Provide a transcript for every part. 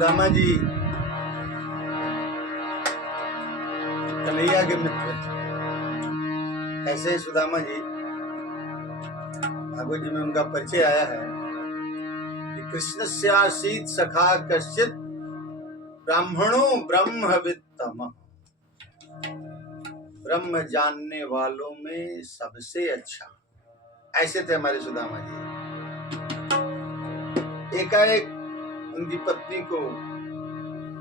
सुदामा जी कन्हैया के मित्र। ऐसे ही सुदामा जी भागवत जी में उनका परिचय आया है कि कृष्ण से आसीत सखा कश्चित ब्राह्मणों ब्रह्मवित्तम। ब्रह्म जानने वालों में सबसे अच्छा ऐसे थे हमारे सुदामा जी। एकाएक उनकी पत्नी को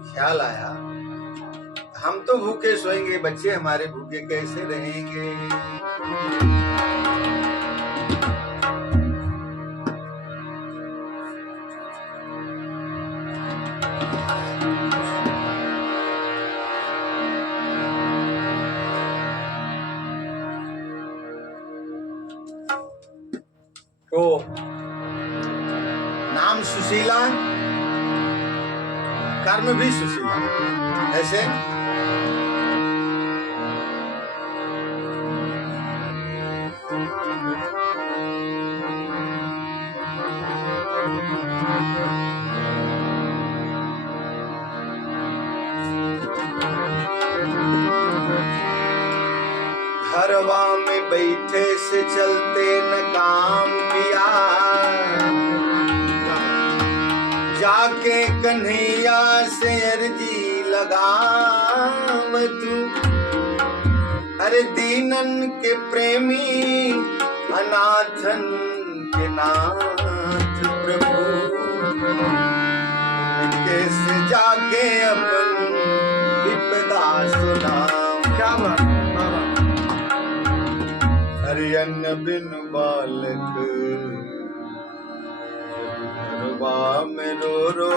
ख्याल आया, हम तो भूखे सोएंगे, बच्चे हमारे भूखे कैसे रहेंगे। तो नाम सुशीला, कर्म भी सुशीला। ऐसे घरवा में बैठे से चलते न काम किया, जाके कन्हैया से अर्जी लगाव तू। अरे दीनन के प्रेमी अनाथन के नाथ प्रभु, कैसे जाके अपन विपदा सुनाम। क्या बात। अरे अन्न बिन बालक घरवा में रो रो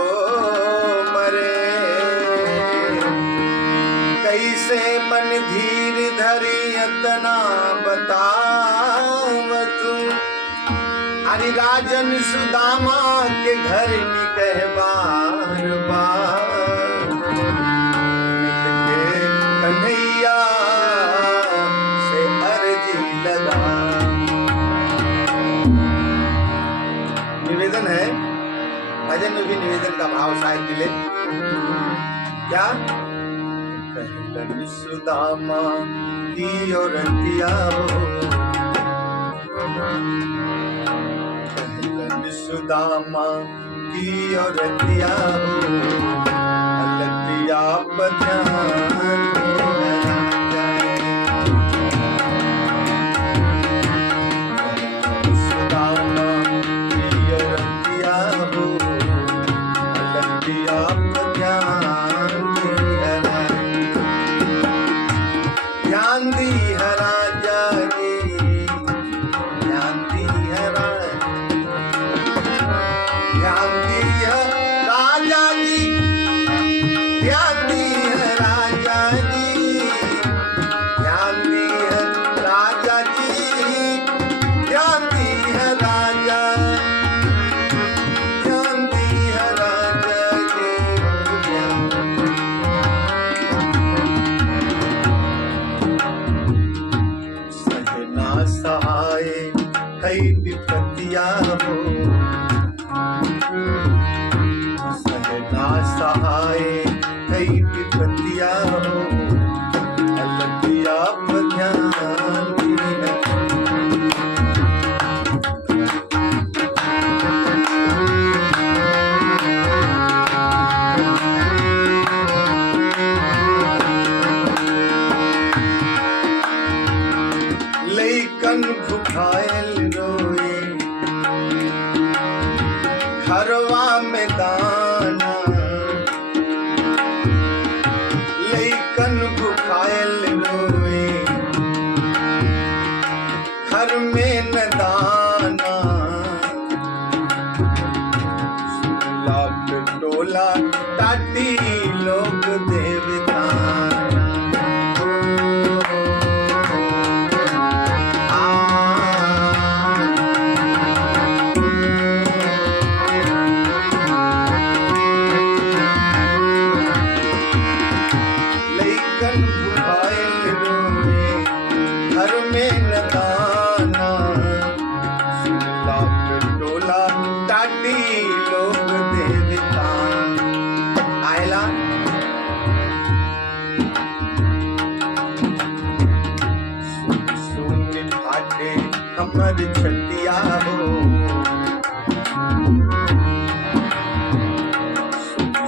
मरे, कैसे मन धीर धरी अतना बताव तू। अरे राजन सुदामा के घर निकह बार बार, के कन्हैया से अर्जी लगा। निवेदन है, भजन में भी निवेदन का भाव शायद मिले। क्या कहलन सुदामा की औरतिया हो, कहलन सुदामा की औरतिया हो, अलतिया बधान विपत्तिया हो, सहना सहाय कई विपत्तिया हो, अलतिया पर ध्यान दीना। लेकन भुखायल रोए घरवा में दाना, लेकन भुखायल रोए घर में न दाना। लाख टोला टाटी लोग देवदाना, घर में न दाना। लाख टोला टाटी लोग देवता, छतिया हो,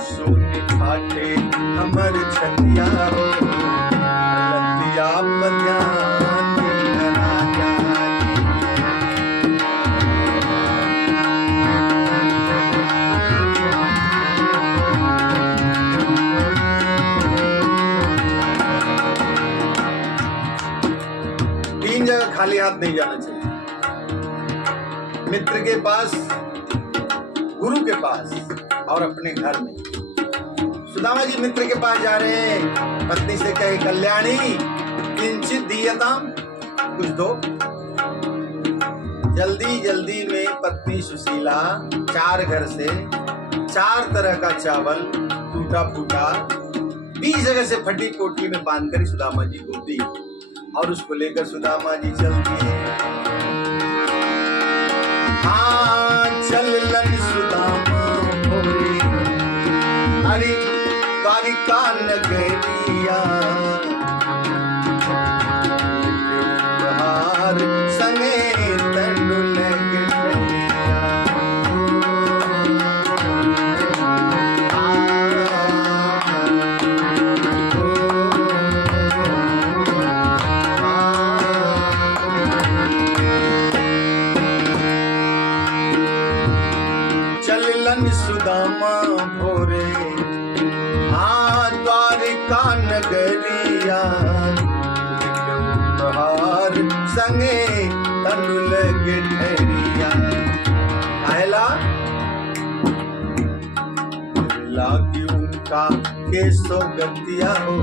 सोने ठाटे हमर छतिया हो, लतिया बध्यान धरा जानी। तीन जगह खाली हाथ नहीं जाना चाहिए, मित्र के पास, गुरु के पास और अपने घर में। सुदामा जी मित्र के पास जा रहे हैं, पत्नी से कहे कल्याणी किंचित दीयताम, कुछ दो। जल्दी जल्दी में पत्नी सुशीला 4 घर से 4 तरह का चावल टूटा फूटा 20 जगह से फटी पोटली में बांधकर सुदामा जी को दी, और उसको लेकर सुदामा जी चल दिए। हाँ चलन सुदामा भोरे, अरे द्वारिका नगरिया, उपहार संगे तंडुल गिरिया। चलन सुदामा भोरे, हाँ द्वारिका नगरिया, उपहार संगे तनुल गिठरिया। आयला लागी उनका केसो गतिया हो,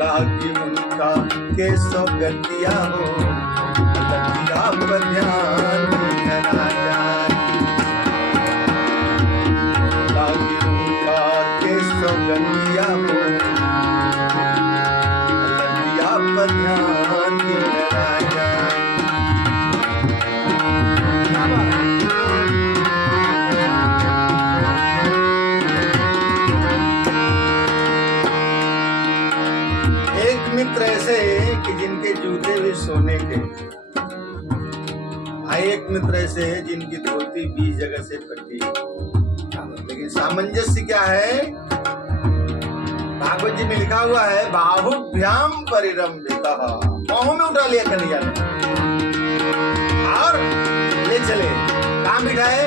लागी उनका केसो गतिया हो, लतिया बध्यान धरा जानी। लागी उनका केसो गतिया हो, लतिया बध्यान धरा जानी। एक मित्र ऐसे कि जिनके जूते भी सोने के, एक मित्र ऐसे है जिनकी धोती 20 जगह से फटी, लेकिन सामंजस्य क्या है? भागवत जी में लिखा हुआ है बाहुभ्याम परिरंभितः, बाहों में उठा लिया कन्हैया ने और ले चले। कहाँ बिठाए?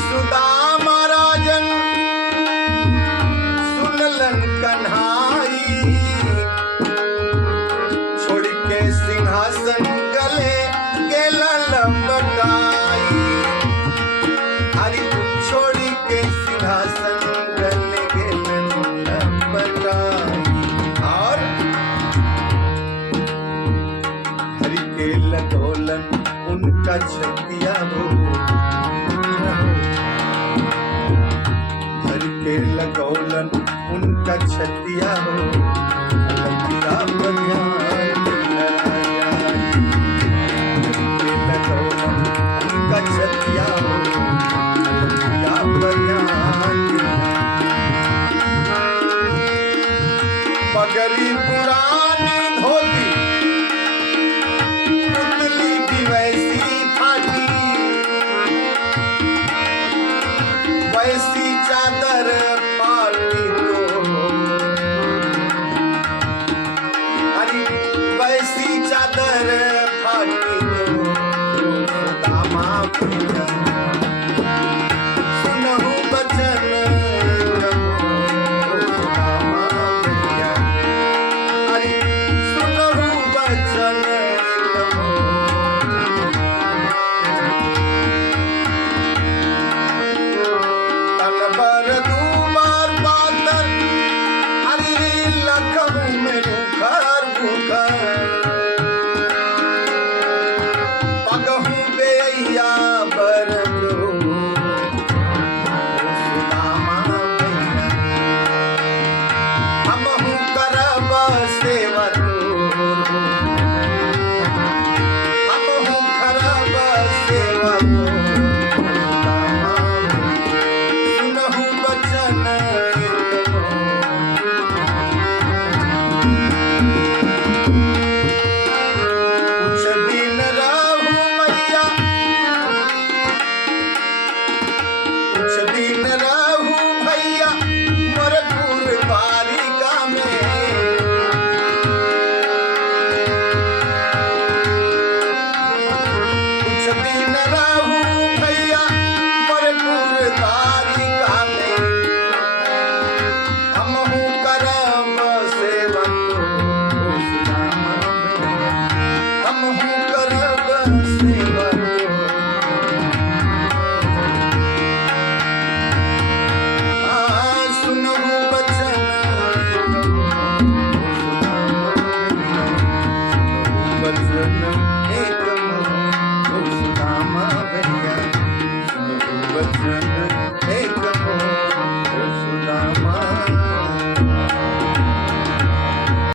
सुदामा राजन सुनलन कन्हाई, छोड़ के सिंहासन गले गेला लपटाई। हरि छोड़ के सिंहासन गले गेला लपटाई, और हरि के लगोलन उनका छतिया हो, के लगौलन उनका छतिया हो, लतिया बध्यान धरा जानी। के लगौलन उनका छतिया हो, लतिया बध्यान पगड़ी पुरानी धोती पुतली भी वैसी फाटी, वैसी चादर पाटी तो, अरे वैसी चादर फाटी तो, सुदामा भैया सुनहु बचन सुदामा भैया, अरे सुनहु बचन तन पर दूर दिन रात